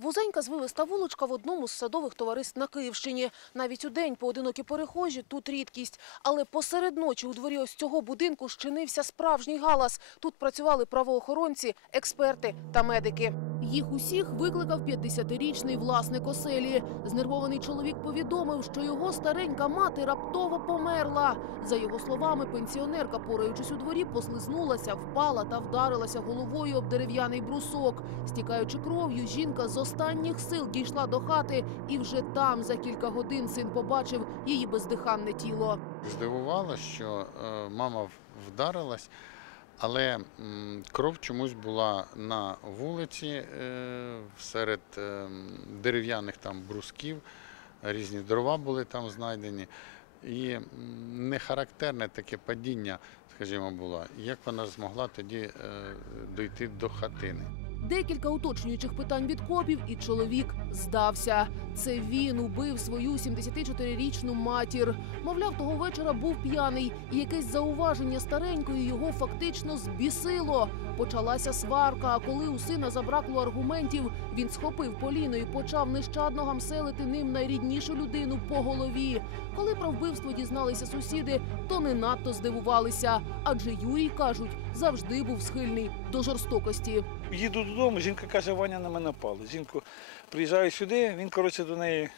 Вузенька звивиста вуличка в одному з садових товариств на Київщині. Навіть у день поодинокі перехожі тут рідкість. Але посеред ночі у дворі ось цього будинку щинився справжній галас. Тут працювали правоохоронці, експерти та медики. Їх усіх викликав 50-річний власник оселі. Знервований чоловік повідомив, що його старенька мати раптово померла. За його словами, пенсіонерка, пораючись у дворі, послизнулася, впала та вдарилася головою об дерев'яний брусок. Стікаючи кров'ю, жінка з останніх сил дійшла до хати, і вже там за кілька годин син побачив її бездиханне тіло. Здивувало, що е, мама вдарилась, але кров чомусь була на вулиці е, серед е, дерев'яних там брусків, різні дрова були там знайдені. І нехарактерне таке падіння, скажімо, було. Як вона змогла тоді е, дойти до хатини? Декілька уточнюючих питань від копів, і чоловік здався. Це він убив свою 74-річну матір. Мовляв, того вечора був п'яний, і якесь зауваження старенької його фактично збісило. Почалася сварка. А коли у сина забракло аргументів, він схопив поліно і почав нещадно гамселити ним найріднішу людину по голові. Коли про вбивство дізналися сусіди, то не надто здивувалися. Адже Юрій кажуть, завжди був схильний до жорстокості. Їду додому, жінка каже, Ваня на мене напала. Жінку приїжджаю сюди, він, коротше, до неї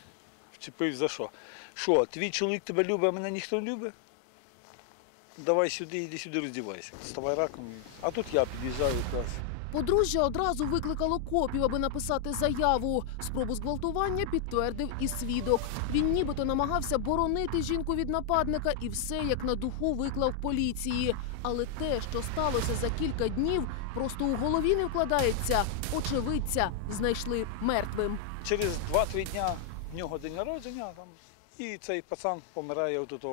вчепив за що? Що, твій чоловік тебе любить, а мене ніхто не любить? Давай сюди, іди сюди, роздівайся. Ставай раком. А тут я під'їжджаю якраз. Подружжя одразу викликало копів, аби написати заяву. Спробу зґвалтування підтвердив і свідок. Він нібито намагався боронити жінку від нападника і все як на духу виклав поліції. Але те, що сталося за кілька днів, просто у голові не вкладається. Очевидця знайшли мертвим. Через 2-3 дня в нього день народження, там, і цей пацан помирає отут.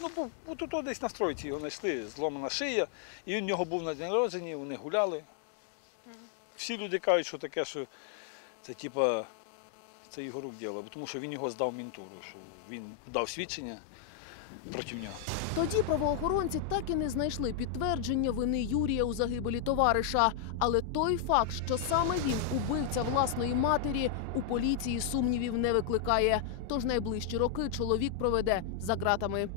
Ну, був отут десь на стройці його знайшли, зломана шия, і в нього був на день народження, вони гуляли. Всі люди кажуть, що таке, що це типа це його рук діло, тому що він його здав мінтуру, що він дав свідчення проти нього. Тоді правоохоронці так і не знайшли підтвердження вини Юрія у загибелі товариша. Але той факт, що саме він убивця власної матері, у поліції сумнівів не викликає. Тож найближчі роки чоловік проведе за ґратами.